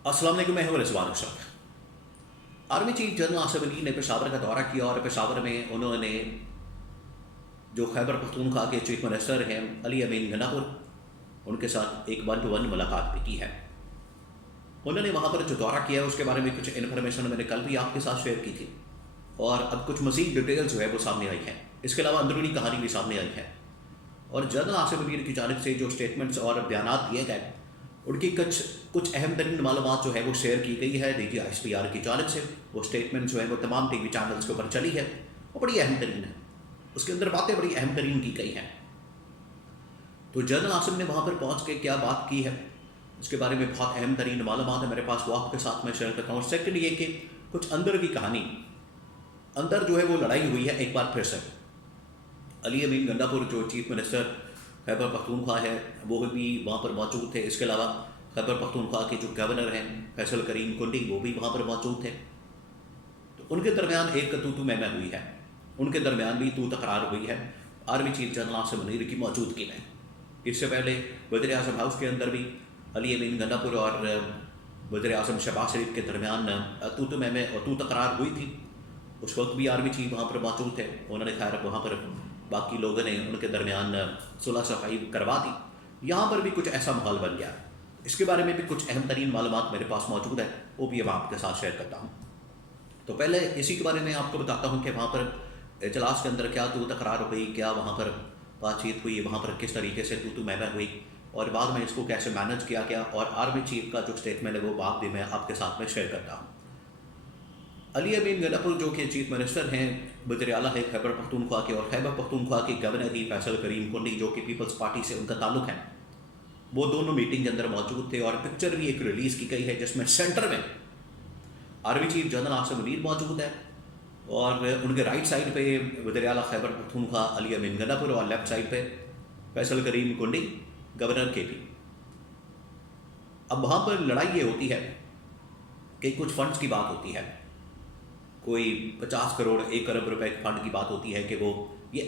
अस्सलाम वालेकुम, मैं हूं Rizwan Ashraf. Army chief general Asif Ali ने पेशावर का दौरा किया और पेशावर में उन्होंने जो खैबर पख्तूनख्वा के चीफ मिनिस्टर हैं अली अमीन गन्नापुर, उनके साथ एक 1-to-1 मुलाकात भी की है। उन्होंने वहाँ पर जो दौरा किया है उसके बारे में कुछ इन्फॉर्मेशन मैंने कल भी आपके साथ शेयर की थी और अब कुछ मज़ीद डिटेल्स जो है वो सामने आई हैं। इसके अलावा अंदरूनी कहानी भी सामने आई है और जनरल आसिफ अली की जानिब से जो स्टेटमेंट्स और बयान दिए गए उनकी कुछ अहम तरीन मालूमात जो है वो शेयर की गई है DGISPR की जानिब से। वो स्टेटमेंट जो है वो तमाम TV चैनल्स के ऊपर चली है, वो बड़ी अहम तरीन है, उसके अंदर बातें बड़ी अहम तरीन की गई हैं। तो जनरल आसिफ ने वहाँ पर पहुँच के क्या बात की है उसके बारे में बहुत अहम तरीन मालूमात है मेरे पास, वो आपके साथ मैं शेयर करता हूँ। सेकेंड ये कि कुछ अंदर की कहानी, अंदर जो है वो लड़ाई हुई है एक बार फिर से। अली अमीन गन्नापुर जो चीफ मिनिस्टर खैबर पख्तूनख्वा है वो भी वहाँ पर मौजूद थे। इसके अलावा खैबर पख्तूनख्वा के जो गवर्नर हैं फैसल करीम कुंडी, वो भी वहाँ पर मौजूद थे। तो उनके दरमियान एक तू मैं हुई है, उनके दरमियान भी तू तकरार हुई है army chief general Asif Ali की मौजूदगी में। इससे पहले वज़ीर आज़म हाउस के अंदर भी अली अमीन गन्नापुर और वज़ीर आज़म शहबाज शरीफ के दरमियान तू मैं और तू तकरार हुई थी। उस वक्त भी आर्मी चीफ वहाँ पर मौजूद थे। उन्होंने खैर वहाँ पर बाकी लोगों ने उनके दरमियान सुलह सफाई करवा दी। यहाँ पर भी कुछ ऐसा माहौल बन गया। इसके बारे में भी कुछ अहम तरीन मालूमात मेरे पास मौजूद है, वो भी अब आपके साथ शेयर करता हूँ। तो पहले इसी के बारे में आपको बताता हूँ कि वहाँ पर इजलास के अंदर क्या तू तकरार हुई, क्या वहाँ पर बातचीत हुई, वहाँ पर किस तरीके से तू मैं हुई और बाद में इसको कैसे मैनेज किया गया और आर्मी चीफ का जो स्टेटमेंट है वो बात भी मैं आपके साथ में शेयर करता हूँ। अली अमीन गन्नापुर जो कि चीफ मिनिस्टर हैं, वज़ीर आला है खैबर पख्तूनख्वा के और खैबर पख्तूनख्वा के गवर्नर ही फैसल करीम कुंडी जो कि पीपल्स पार्टी से उनका ताल्लुक है, वो दोनों मीटिंग के अंदर मौजूद थे और पिक्चर भी एक रिलीज़ की गई है जिसमें सेंटर में army chief general Asif Ali मौजूद है और उनके राइट साइड पे वज़ीर आला खैबर पख्तूनख्वा अली अमीन गन्नापुर और लेफ्ट साइड पे फैसल करीम कुंडी गवर्नर KP। अब वहाँ पर लड़ाई ये होती है कि कुछ फंड्स की बात होती है, कोई 50 करोड़ 1 अरब रुपए के फंड की बात होती है कि वो ये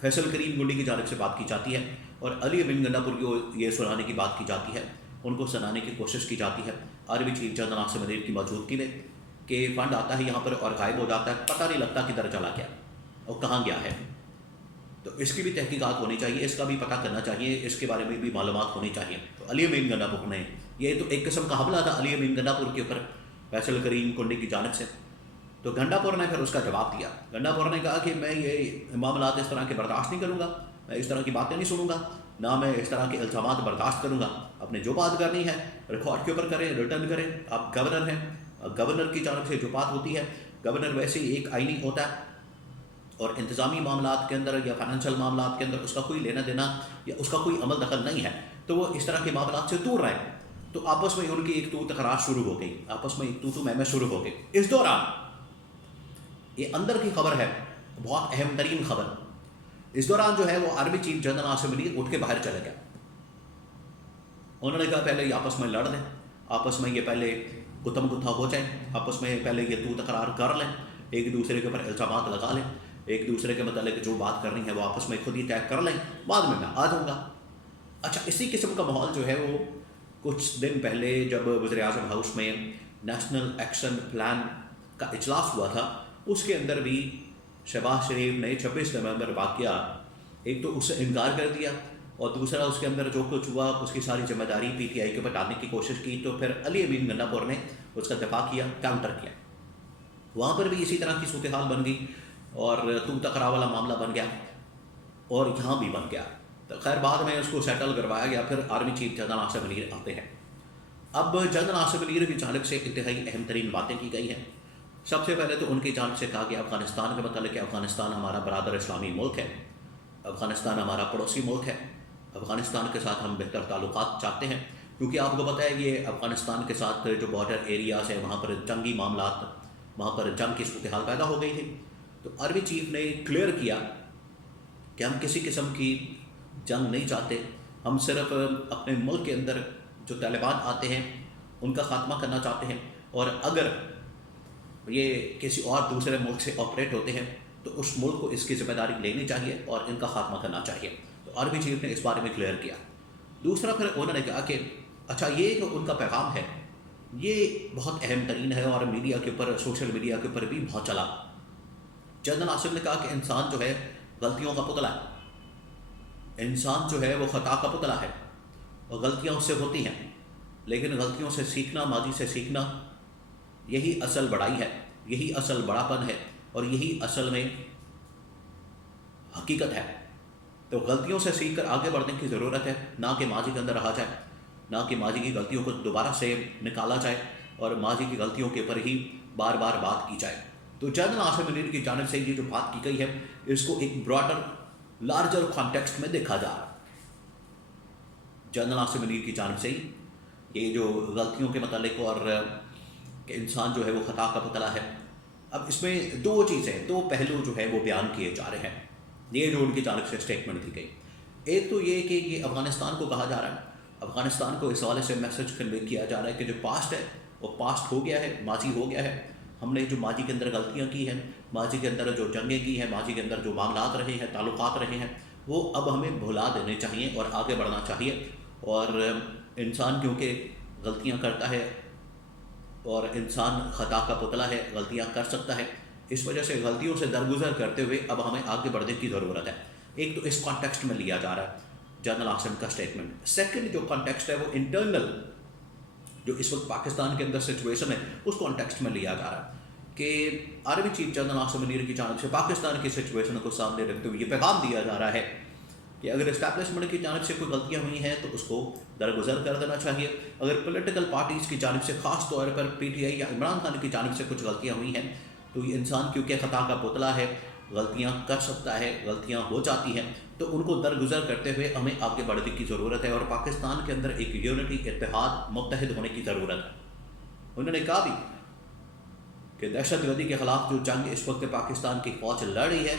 फैसल करीम कुंडी की जानिब से बात की जाती है और अली अमीन गन्नापुर को ये सुनाने की बात की जाती है, उनको सुनाने की कोशिश की जाती है army chief general Asif Ali की मौजूदगी में कि फ़ंड आता है यहाँ पर और गायब हो जाता है, पता नहीं लगता किधर चला गया और कहाँ गया है। तो इसकी भी तहकीकात होनी चाहिए, इसका भी पता करना चाहिए, इसके बारे में भी मालूमात होनी चाहिए। तो अली अमीन गन्नापुर ने, ये तो एक किस्म का हमला था अली अमीन गन्नापुर के ऊपर फैसल करीम कुंडी की जानिब से। तो गन्नापुर ने फिर उसका जवाब दिया। गन्नापुर ने कहा कि मैं ये मामला इस तरह के बर्दाश्त नहीं करूँगा, मैं इस तरह की बातें नहीं सुनूंगा, ना मैं इस तरह के इल्ज़ामात बर्दाश्त करूँगा। अपने जो बात करनी है रिकॉर्ड के ऊपर करें, रिटर्न करें। आप गवर्नर हैं, गवर्नर की जानिब से जो बात होती है, गवर्नर वैसे ही एक आईनी होता है और इंतज़ामी मामलात के अंदर या फाइनेंशियल मामलात के अंदर उसका कोई लेना देना या उसका कोई अमल दखल नहीं है, तो वो इस तरह के मामलात से दूर रहें। तो आपस में उनकी एक तू तकरार शुरू हो गई, आपस में एक तू मैं शुरू हो गई। इस दौरान ये अंदर की खबर है, बहुत अहम तरीन खबर। इस दौरान जो है वो army chief general Asif Ali उठ के बाहर चले गए। उन्होंने कहा पहले ये आपस में लड़ लें, आपस में ये पहले गुत्थम गुत्था हो जाए, आपस में पहले ये तू तकरार कर लें, एक दूसरे के ऊपर इल्ज़ामात लगा लें, एक दूसरे के मतलब जो बात करनी है वो आपस में खुद ही तय कर लें, बाद में मैं आ जाऊँगा। अच्छा, इसी किस्म का माहौल जो है वो कुछ दिन पहले जब वज़ीर आज़म हाउस में नेशनल एक्शन प्लान का इजलास हुआ था, उसके अंदर भी शहबाज शरीफ ने 26 नवंबर वाक़या एक तो उससे इनकार कर दिया और दूसरा उसके अंदर जो कुछ हुआ उसकी सारी जिम्मेदारी PTI के ऊपर डालने की कोशिश की। तो फिर अली अमीन गन्नापुर ने उसका दफा किया, काउंटर किया। वहाँ पर भी इसी तरह की सूरत हाल बन गई और तू तकरार वाला मामला बन गया और यहाँ भी बन गया। तो खैर बाद में उसको सेटल करवाया गया। फिर army chief general Asif Ali आते हैं। अब जनरल आसिफ अली की जानिब से इंतहाई अहम तरीन बातें की गई हैं। सबसे पहले तो उनकी जानिब से कहा गया अफ़गानिस्तान के मतलब कि अफ़गानिस्तान हमारा बरादर इस्लामी मुल्क है, अफ़गानिस्तान हमारा पड़ोसी मुल्क है, अफ़गानिस्तान के साथ हम बेहतर ताल्लुकात चाहते हैं क्योंकि आपको पता है ये अफ़गानिस्तान के साथ जो बॉर्डर एरियाज़ हैं वहाँ पर जंगी मामलात, वहाँ पर जंग की सूरत हाल पैदा हो गई थी। तो आर्मी चीफ ने क्लियर किया कि हम किसी किस्म की जंग नहीं चाहते, हम सिर्फ अपने मुल्क के अंदर जो तालिबान आते हैं उनका ख़ात्मा करना चाहते हैं और अगर ये किसी और दूसरे मुल्क से ऑपरेट होते हैं तो उस मुल्क को इसकी ज़िम्मेदारी लेनी चाहिए और इनका ख़ात्मा करना चाहिए। तो आर्मी चीफ ने इस बारे में क्लियर किया। दूसरा फिर उन्होंने कहा कि अच्छा ये जो उनका पैगाम है یہ بہت اہم ترین ہے اور میڈیا کے اوپر، سوشل میڈیا کے اوپر بھی بہت چلا۔ جنرل آصف نے کہا کہ انسان جو ہے غلطیوں کا پتلا ہے، انسان جو ہے وہ خطا کا پتلا ہے، اور غلطیاں اس سے ہوتی ہیں، لیکن غلطیوں سے سیکھنا، ماضی سے سیکھنا، یہی اصل بڑائی ہے، یہی اصل بڑاپن ہے، اور یہی اصل میں حقیقت ہے۔ تو غلطیوں سے سیکھ کر آگے بڑھنے کی ضرورت ہے، نہ کہ ماضی کے اندر رہا جائے، نہ کہ ماضی کی غلطیوں کو دوبارہ سے نکالا جائے اور ماضی کی غلطیوں کے اوپر ہی بار بار بات کی جائے۔ تو جنرل آصف منیر کی جانب سے یہ جو بات کی گئی ہے، اس کو ایک براڈر، لارجر کانٹیکسٹ میں دیکھا جا رہا ہے۔ جنرل آصف منیر کی جانب سے یہ جو غلطیوں کے متعلق اور کہ انسان جو ہے وہ خطا کا پتلا ہے، اب اس میں دو چیزیں، دو پہلو جو ہے وہ بیان کیے جا رہے ہیں، یہ جو ان کی جانب سے اسٹیٹمنٹ دی گئی۔ ایک تو یہ کہ یہ افغانستان کو کہا جا رہا ہے، افغانستان کو اس حوالے سے میسج کنوے کیا جا رہا ہے کہ جو پاسٹ ہے وہ پاسٹ ہو گیا ہے، ماضی ہو گیا ہے، ہم نے جو ماضی کے اندر غلطیاں کی ہیں، ماضی کے اندر جو جنگیں کی ہیں، ماضی کے اندر جو معاملات رہے ہیں، تعلقات رہے ہیں، وہ اب ہمیں بھلا دینے چاہیے اور آگے بڑھنا چاہیے۔ اور انسان کیونکہ غلطیاں کرتا ہے اور انسان خطا کا پتلا ہے، غلطیاں کر سکتا ہے، اس وجہ سے غلطیوں سے درگزر کرتے ہوئے اب ہمیں آگے بڑھنے کی ضرورت ہے۔ ایک تو اس کانٹیکسٹ میں لیا جا رہا ہے جنرل آصف کا اسٹیٹمنٹ۔ سیکنڈ جو کانٹیکسٹ ہے وہ انٹرنل، جو اس وقت پاکستان کے اندر سچویشن ہے، اس کانٹیکسٹ میں لیا جا رہا ہے کہ army chief general Asif Munir کی جانب سے پاکستان کی سچویشن کو سامنے رکھتے ہوئے یہ پیغام دیا جا رہا ہے کہ اگر اسٹیبلشمنٹ کی جانب سے کوئی غلطیاں ہوئی ہیں تو اس کو درگزر کر دینا چاہیے۔ اگر پولیٹیکل پارٹیز کی جانب سے، خاص طور پر پی ٹی آئی یا عمران خان کی جانب سے کچھ غلطیاں ہوئی ہیں تو یہ انسان کیونکہ خطا کا پتلا ہے، غلطیاں کر سکتا ہے، غلطیاں ہو جاتی ہیں، تو ان کو درگزر کرتے ہوئے ہمیں آگے بڑھنے کی ضرورت ہے اور پاکستان کے اندر ایک یونٹی، اتحاد، متحد ہونے کی ضرورت ہے۔ انہوں نے کہا بھی کہ دہشت گردی کے خلاف جو جنگ اس وقت پاکستان کی فوج لڑ رہی ہے،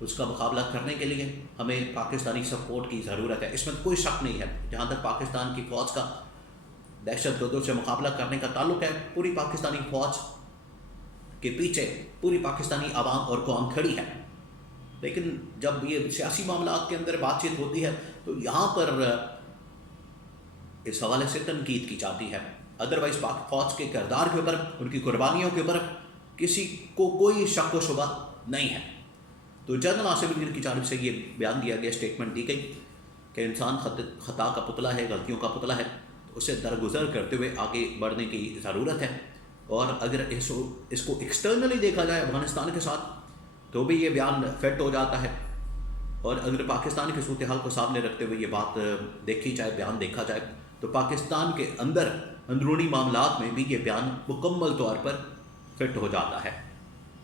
اس کا مقابلہ کرنے کے لیے ہمیں پاکستانی سپورٹ کی ضرورت ہے، اس میں کوئی شک نہیں ہے۔ جہاں تک پاکستان کی فوج کا دہشت گردوں سے مقابلہ کرنے کا تعلق ہے، پوری پاکستانی فوج کے پیچھے پوری پاکستانی عوام اور قوم کھڑی ہے۔ لیکن جب یہ سیاسی معاملات کے اندر بات چیت ہوتی ہے تو یہاں پر اس حوالے سے تنقید کی جاتی ہے، ادروائز پاک فوج کے کردار کے اوپر، ان کی قربانیوں کے اوپر کسی کو کوئی شک و شبہ نہیں ہے۔ تو جنرل آصف منیر کی جانب سے یہ بیان دیا گیا، اسٹیٹمنٹ دی گئی کہ انسان خطا کا پتلا ہے، غلطیوں کا پتلا ہے، تو اسے درگزر کرتے ہوئے آگے بڑھنے کی ضرورت ہے۔ اور اگر اس کو ایکسٹرنلی دیکھا جائے افغانستان کے ساتھ تو بھی یہ بیان فٹ ہو جاتا ہے، اور اگر پاکستان کی صورتحال کو سامنے رکھتے ہوئے یہ بات دیکھی جائے، بیان دیکھا جائے، تو پاکستان کے اندر اندرونی معاملات میں بھی یہ بیان مکمل طور پر فٹ ہو جاتا ہے۔